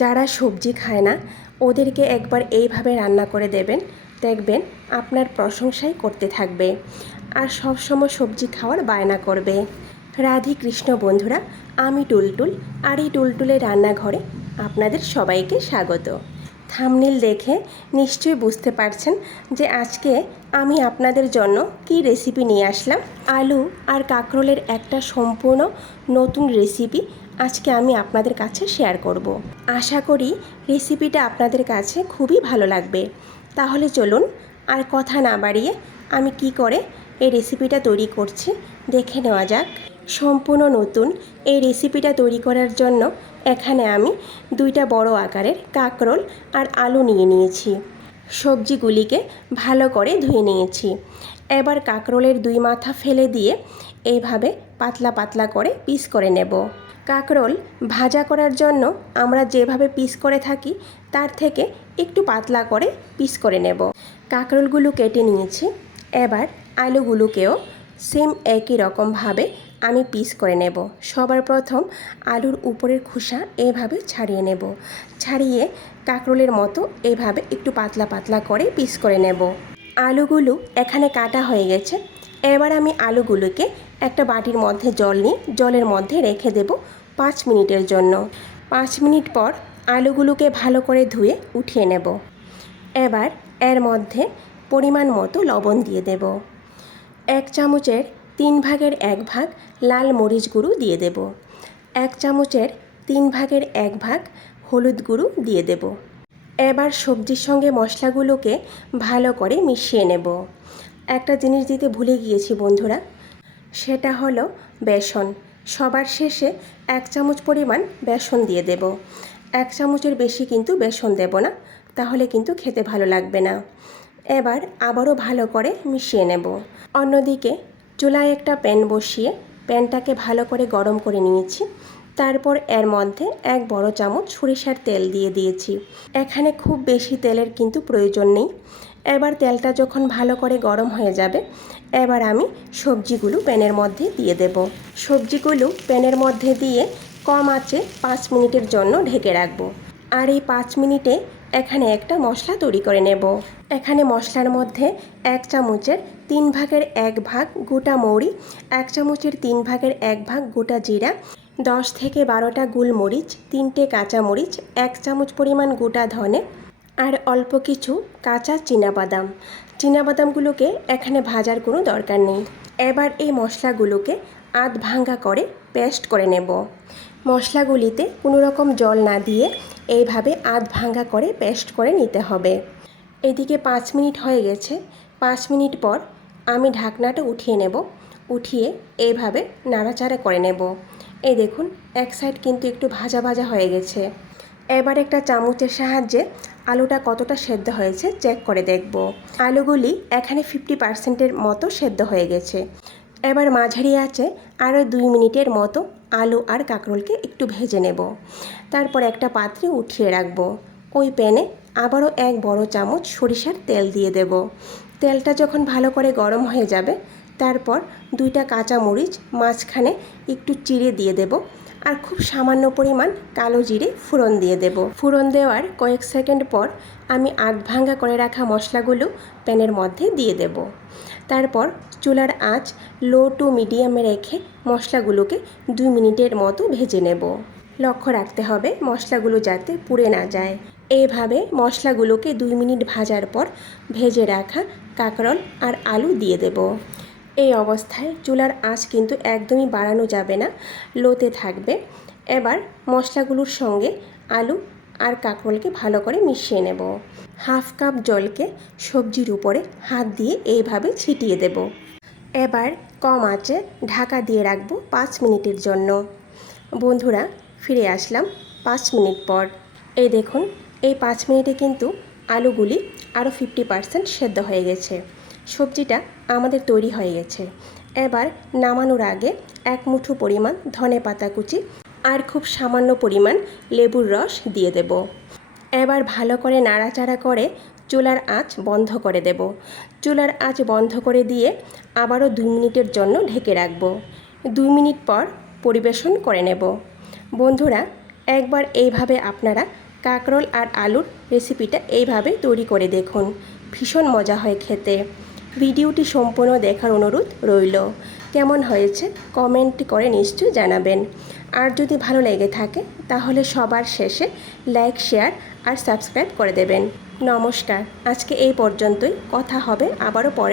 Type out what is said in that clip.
যারা সবজি খায় না ওদেরকে একবার এইভাবে রান্না করে দেবেন, দেখবেন আপনার প্রশংসাই করতে থাকবে আর সবসময় সবজি খাওয়ার বায়না করবে। রাধে কৃষ্ণ বন্ধুরা, আমি টুলটুল আর এই টুলটুলের রান্নাঘরে আপনাদের সবাইকে স্বাগত। থাম্বনেল দেখে নিশ্চয়ই বুঝতে পারছেন যে আজকে আমি আপনাদের জন্য কি রেসিপি নিয়ে আসলাম। আলু আর কাঁকরোলের একটা সম্পূর্ণ নতুন রেসিপি আজকে আমি আপনাদের কাছে শেয়ার করব। আশা করি রেসিপিটা আপনাদের কাছে খুবই ভালো লাগবে। তাহলে চলুন আর কথা না বাড়িয়ে আমি কি করে এই রেসিপিটা তৈরি করছি দেখে নেওয়া যাক। সম্পূর্ণ নতুন এই রেসিপিটা তৈরি করার জন্য এখানে আমি 2টা বড় আকারের কাঁকরোল আর আলু নিয়ে নিয়েছি। সবজিগুলিকে ভালো করে ধুয়ে নিয়েছি। এবার কাঁকরোলের 2 মাথা ফেলে দিয়ে এইভাবে পাতলা পাতলা করে পিস করে নেব। কাঁকরোল ভাজা করার জন্য আমরা যেভাবে পিস করে থাকি তার থেকে একটু পাতলা করে পিস করে নেব। কাঁকরোলগুলো কেটে নিয়েছি। এবার আলুগুলোকেও সেম একই রকমভাবে আমি পিস করে নেব। সবার প্রথম আলুর উপরের খোসা এভাবে ছাড়িয়ে নেব। ছাড়িয়ে কাঁকরোলের মতো এভাবে একটু পাতলা পাতলা করে পিস করে নেব। আলুগুলো এখানে কাটা হয়ে গেছে। এবার আমি আলুগুলোকে একটা বাটির মধ্যে জল নিয়ে জলের মধ্যে রেখে দেব 5 মিনিটের জন্য। 5 মিনিট পর আলুগুলোকে ভালো করে ধুয়ে উঠিয়ে নেব। এবার এর মধ্যে পরিমাণ মতো লবণ দিয়ে দেব। 1 চামচের 3 ভাগের 1 ভাগ লাল মরিচ গুঁড়ো দিয়ে দেব। 1 চামচের 3 ভাগের 1 ভাগ হলুদ গুঁড়ো দিয়ে দেব। এবার সবজির সঙ্গে মশলাগুলোকে ভালো করে মিশিয়ে নেব। একটা জিনিস দিতে ভুলে গিয়েছি বন্ধুরা, সেটা হলো বেসন। সবার শেষে 1 চামচ পরিমাণ বেসন দিয়ে দেব। 1 চামচের বেশি কিন্তু বেসন দেব না, তাহলে কিন্তু খেতে ভালো লাগবে না। এবার আবারও ভালো করে মিশিয়ে নেব। অন্যদিকে চুলায় একটা প্যান বসিয়ে প্যানটাকে ভালো করে গরম করে নিয়েছি। তারপর এর মধ্যে 1 বড় চামচ সরিষার তেল দিয়ে দিয়েছি। এখানে খুব বেশি তেলের কিন্তু প্রয়োজন নেই। এবার তেলটা যখন ভালো করে গরম হয়ে যাবে, এবার আমি সবজিগুলো প্যানের মধ্যে দিয়ে দেব। সবজিগুলো প্যানের মধ্যে দিয়ে কম আঁচে 5 মিনিটের জন্য ঢেকে রাখবো। আর এই 5 মিনিটে এখানে একটা মশলা তৈরি করে নেব। এখানে মশলার মধ্যে 1 চামচের 3 ভাগের 1 ভাগ গোটা মৌরি, 1 চামচের 3 ভাগের 1 ভাগ গোটা জিরা, 10 থেকে 12টা গোলমরিচ, 3টে কাঁচামরিচ, 1 চামচ পরিমাণ গোটা ধনে আর অল্প কিছু কাঁচা চীনাবাদামগুলোকে এখানে ভাজার কোনো দরকার নেই। এবার এই মশলাগুলোকে আধ ভাঙ্গা করে পেস্ট করে নেব। মশলাগুলিতে কোনো রকম জল না দিয়ে এইভাবে আধ ভাঙ্গা করে পেস্ট করে নিতে হবে। এদিকে 5 মিনিট হয়ে গেছে। 5 মিনিট পর আমি ঢাকনাটা উঠিয়ে নেব। উঠিয়ে এইভাবে নাড়াচাড়া করে নেব। এই দেখুন, এক সাইড কিন্তু একটু ভাজা ভাজা হয়ে গেছে। এবার একটা চামচের সাহায্যে আলুটা কতটা সেদ্ধ হয়েছে চেক করে দেখব। আলুগুলি এখানে 50%-এর মতো সেদ্ধ হয়ে গেছে। এবার মাঝারি আঁচে আরও 2 মিনিটের মতো আলু আর কাঁকরোলকে একটু ভেজে নেব। তারপর একটা পাত্রে উঠিয়ে রাখব। ওই প্যানে আবারও 1 বড় চামচ সরিষার তেল দিয়ে দেব। তেলটা যখন ভালো করে গরম হয়ে যাবে, তারপর 2টা কাঁচামরিচ মাঝখানে একটু চিড়ে দিয়ে দেব। আর খুব সামান্য পরিমাণ কালো জিরে ফোড়ন দিয়ে দেব। ফোড়ন দেওয়ার কয়েক সেকেন্ড পর আমি আধ ভাঙ্গা করে রাখা মশলাগুলো প্যানের মধ্যে দিয়ে দেব। তারপর চুলার আঁচ লো টু মিডিয়ামে রেখে মশলাগুলোকে 2 মিনিটের মতো ভেজে নেব। লক্ষ্য রাখতে হবে মশলাগুলো যাতে পুড়ে না যায়। এইভাবে মশলাগুলোকে 2 মিনিট ভাজার পর ভেজে রাখা কাঁকরোল আর আলু দিয়ে দেব। এই অবস্থায় চুলার আঁচ কিন্তু একদমই বাড়ানো যাবে না, লোতে থাকবে। এবার মশলাগুলোর সঙ্গে আলু আর কাঁকরোলকে ভালো করে মিশিয়ে নেব। হাফ কাপ জলকে সবজির উপরে হাত দিয়ে এইভাবে ছিটিয়ে দেব। এবার কম আঁচে ঢাকা দিয়ে রাখবো 5 মিনিটের জন্য। বন্ধুরা, ফিরে আসলাম 5 মিনিট পর। এই দেখুন, এই 5 মিনিটে কিন্তু আলুগুলি আরও 50% সেদ্ধ হয়ে গেছে। সবজিটা আমাদের তৈরি হয়ে গেছে। এবার নামানোর আগে 1 মুঠো পরিমাণ ধনেপাতা কুচি আর খুব সামান্য পরিমাণ লেবুর রস দিয়ে দেব। এবার ভালো করে নাড়াচাড়া করে চুলার আঁচ বন্ধ করে দেব। চুলার আঁচ বন্ধ করে দিয়ে আবারও 2 মিনিটের জন্য ঢেকে রাখব। 2 মিনিট পর পরিবেশন করে নেব। বন্ধুরা, একবার এইভাবে আপনারা কাঁকরোল আর আলুর রেসিপিটা এইভাবে তৈরি করে দেখুন, ভীষণ মজা হয় খেতে। ভিডিওটি সম্পূর্ণ দেখার অনুরোধ রইল। কেমন হয়েছে কমেন্ট করে নিশ্চয়ই জানাবেন। আর যদি ভালো লেগে থাকে তাহলে সবার শেষে লাইক, শেয়ার আর সাবস্ক্রাইব করে দেবেন। নমস্কার, আজকে এই পর্যন্তই। কথা হবে আবারও পরে।